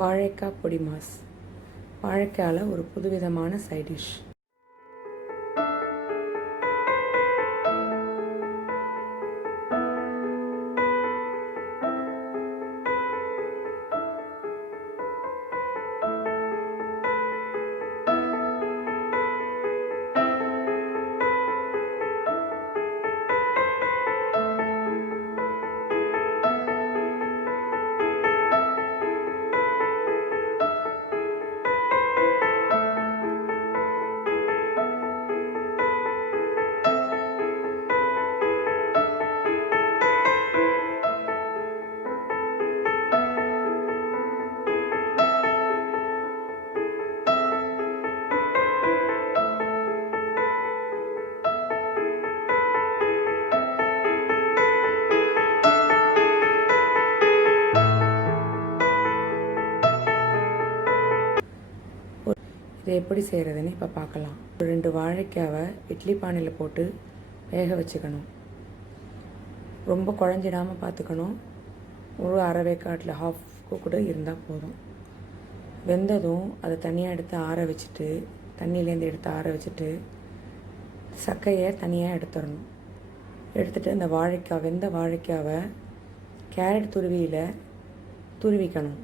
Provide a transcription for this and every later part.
வாழைக்காய் பொடிமாஸ். வாழைக்காயில் ஒரு புதுவிதமான சைட் டிஷ். இதை எப்படி செய்கிறதுன்னு இப்போ பார்க்கலாம். ஒரு 2 வாழைக்காவை இட்லி பானையில் போட்டு வேக வச்சுக்கணும். ரொம்ப குழஞ்சிடாமல் பார்த்துக்கணும். ஒரு அரை வேக்காட்டில் ஹாஃப் கூட இருந்தால் போதும். வெந்ததும் அதை தனியாக எடுத்து ஆற வச்சுட்டு, தண்ணியிலேருந்து எடுத்து ஆற வச்சுட்டு, சக்கையை தனியாக எடுத்துடணும். எடுத்துகிட்டு இந்த வெந்த வாழைக்காவை கேரட் துருவியில் துருவிக்கணும்.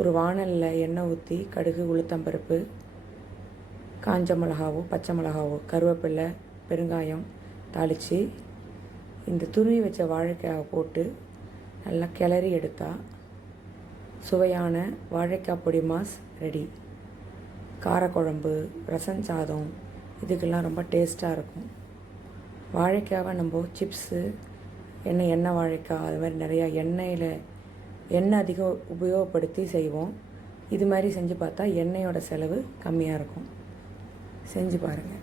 ஒரு வாணலில் எண்ணெய் ஊற்றி கடுகு, உளுத்தம்பருப்பு, காஞ்ச மிளகாவோ பச்சை மிளகாவோ, கருவேப்பிலை, பெருங்காயம் தாளித்து இந்த துருவி வச்ச வாழைக்காவை போட்டு நல்லா கிளறி எடுத்தால் சுவையான வாழைக்காய் பொடி மாஸ் ரெடி. காரக்குழம்பு, ரசம் சாதம் இதுக்கெல்லாம் ரொம்ப டேஸ்ட்டாக இருக்கும். வாழைக்காவை நம்ம சிப்ஸு, எண்ணெய் வாழைக்காய், அது மாதிரி நிறையா எண்ணெய் அதிகம் உபயோகப்படுத்தி செய்வோம். இது மாதிரி செஞ்சு பார்த்தா எண்ணெயோட செலவு கம்மியாக இருக்கும். செஞ்சு பாருங்கள்.